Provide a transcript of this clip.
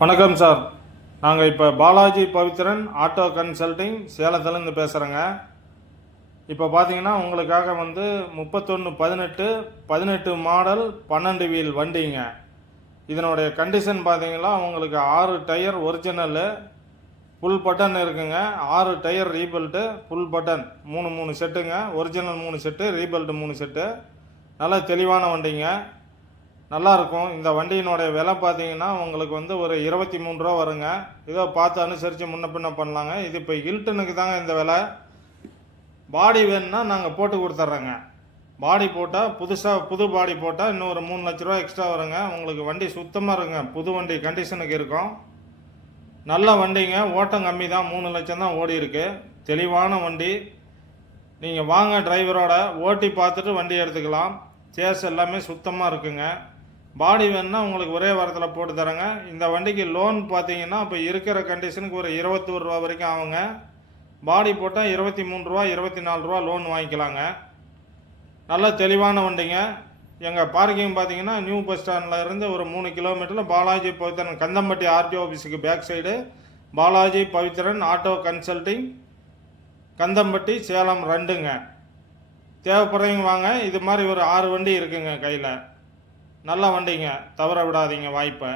வணக்கம் சார். நாங்கள் இப்போ பாலாஜி பவித்ரன் ஆட்டோ கன்சல்டிங் சேலத்துலேருந்து பேசுகிறேங்க. இப்போ பார்த்தீங்கன்னா உங்களுக்காக 31/18 மாடல் 12 வீல் வண்டிங்க. இதனுடைய கண்டிஷன் பார்த்தீங்கன்னா உங்களுக்கு 6 டயர் ஒரிஜினலு, ஃபுல் பட்டன் இருக்குங்க. 6 டயர் ரீபெல்ட்டு, ஃபுல் பட்டன் 3 செட்டுங்க. Original 3 set, rebuilt 3 set. நல்லா தெளிவான வண்டிங்க, நல்லாயிருக்கும். இந்த வண்டியினுடைய விலை பார்த்தீங்கன்னா உங்களுக்கு ஒரு 23 ரூபா வருங்க. இதோ பார்த்து அனுசரித்து முன்ன பின்ன பண்ணலாங்க. இது இப்போ ஹில்டனுக்கு தாங்க இந்த விலை. பாடி வேணுன்னா நாங்கள் போட்டு கொடுத்துட்றோங்க. பாடி போட்டால் புது பாடி போட்டால் இன்னும் ஒரு 3 லட்ச ரூபா எக்ஸ்ட்ரா வருங்க. உங்களுக்கு வண்டி சுத்தமாக இருக்குங்க, புது வண்டி கண்டிஷனுக்கு இருக்கும். நல்ல வண்டிங்க, ஓட்டம் கம்மி தான், 3 லட்சம் தான் ஓடி இருக்கு. தெளிவான வண்டி. நீங்கள் வாங்க, டிரைவரோட ஓட்டி பார்த்துட்டு வண்டி எடுத்துக்கலாம். சேஸ் எல்லாமே சுத்தமாக இருக்குங்க. பாடி வேணுன்னா உங்களுக்கு ஒரே வாரத்தில் போட்டு தரேங்க. இந்த வண்டிக்கு லோன் பார்த்தீங்கன்னா இப்போ இருக்கிற கண்டிஷனுக்கு ஒரு 21 ரூபா வரைக்கும் ஆகுங்க. பாடி போட்டால் 23 ரூபா 24 ரூபா லோன் வாங்கிக்கலாங்க. நல்ல தெளிவான வண்டிங்க. எங்கள் பார்க்கிங் பார்த்தீங்கன்னா நியூ பஸ் ஸ்டாண்டில் இருந்து ஒரு 3 கிலோமீட்டரில் பாலாஜி பவித்ரன் கந்தம்பட்டி ஆர்டிஓ ஆஃபீஸுக்கு back side Balaji Pavithran auto consulting Kandampatti Salem 2ங்க. தேவைப்படுறவங்க வாங்க. இது மாதிரி ஒரு 6 வண்டி இருக்குங்க கையில். நல்ல வண்டிங்க, தவற விடாதீங்க வாய்ப்பை.